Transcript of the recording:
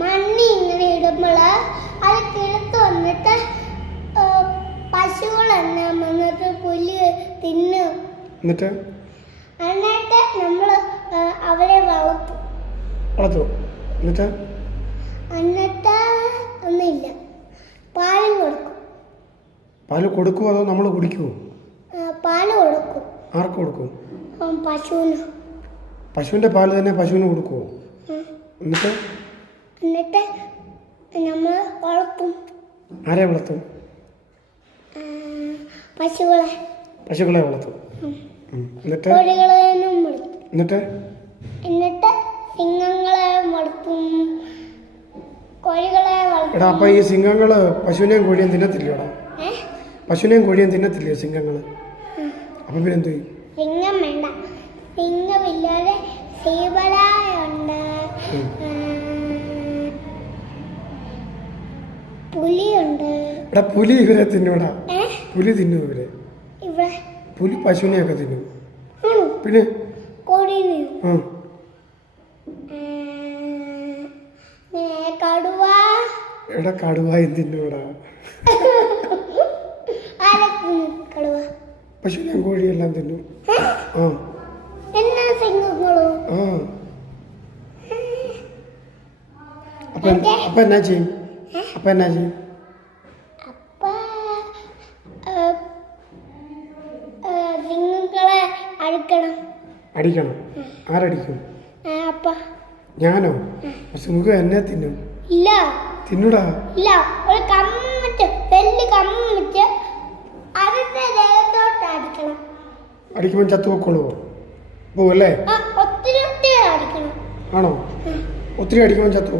മണ്ണി ഇങ്ങനെ ഇടുമ്പോൾ അത് കിഴത്ത് വന്നിട്ട് പശുക്കളെല്ലാം വന്നിട്ട് പുല്ല് തിന്നും. എന്നിട്ട് നമ്മൾ അവരെ വളർത്തും. എന്നിട്ട് ഒന്നുമില്ല, പാലും കൊടുക്കും. പാല് കൊടുക്കുമോ അതോ നമ്മൾ കുടിക്കുമോ? പാല് കൊടുക്കും. ആർക്ക് കൊടുക്കും? പശുവിന്. പശുവിൻ്റെ പാല് തന്നെ പശുവിന് കൊടുക്കുമോ? എന്നിട്ട് നമ്മൾ വളർത്തും. ആരെ വളർത്തും? പശുക്കളെ വളർത്തും. എന്നിട്ട് സിംഹങ്ങളെ വളർത്തും, കോഴികളെ വളർത്തും. എടാ, അപ്പൊ ഈ സിംഹങ്ങള് പശുവിനെയും കോഴിയും തിന്നത്തില്ലയോടാ? പശുവിനെയും കോഴിയും തിന്നത്തില്ലയോ സിംഹങ്ങള്? അപ്പൊ പിന്നെ എന്ത് ചെയ്യും? സിംഹം വേണ്ട, സിംഹമില്ലാതെ സീബലായുണ്ട്, പുലിയുണ്ട്. എടാ, പുലി ഇവരെ തിന്നൂടാ. പുലി തിന്നും ഇവരെ. പുലി പശുവിനെയൊക്കെ തിന്നും. പിന്നെ എടാ, കടുവായും തിന്നൂടാ. പശുവിനെയും കോഴിയെല്ലാം തിന്നും. അപ്പൊ എന്നാ ചെയ്യും? സിംഹങ്ങളെ അടിക്കണം. ആരടിക്കും? ഞാനോ? സിംഹം എന്നെ തിന്നും. തിന്നൂടാ. ഒരു കമ്മിട്ട് വലിയ കമ്മിട്ട് അതിന്റെ ദേഹത്തോട്ട് അടിക്കണം. അടിക്കുമ്പോൾ ചത്തു പൊക്കോളുവോ? പോവല്ലേ? ഒത്തിരി അടിക്കണം. ആണോ? ഒത്തിരി അടിക്കുമ്പോൾ ചത്തു?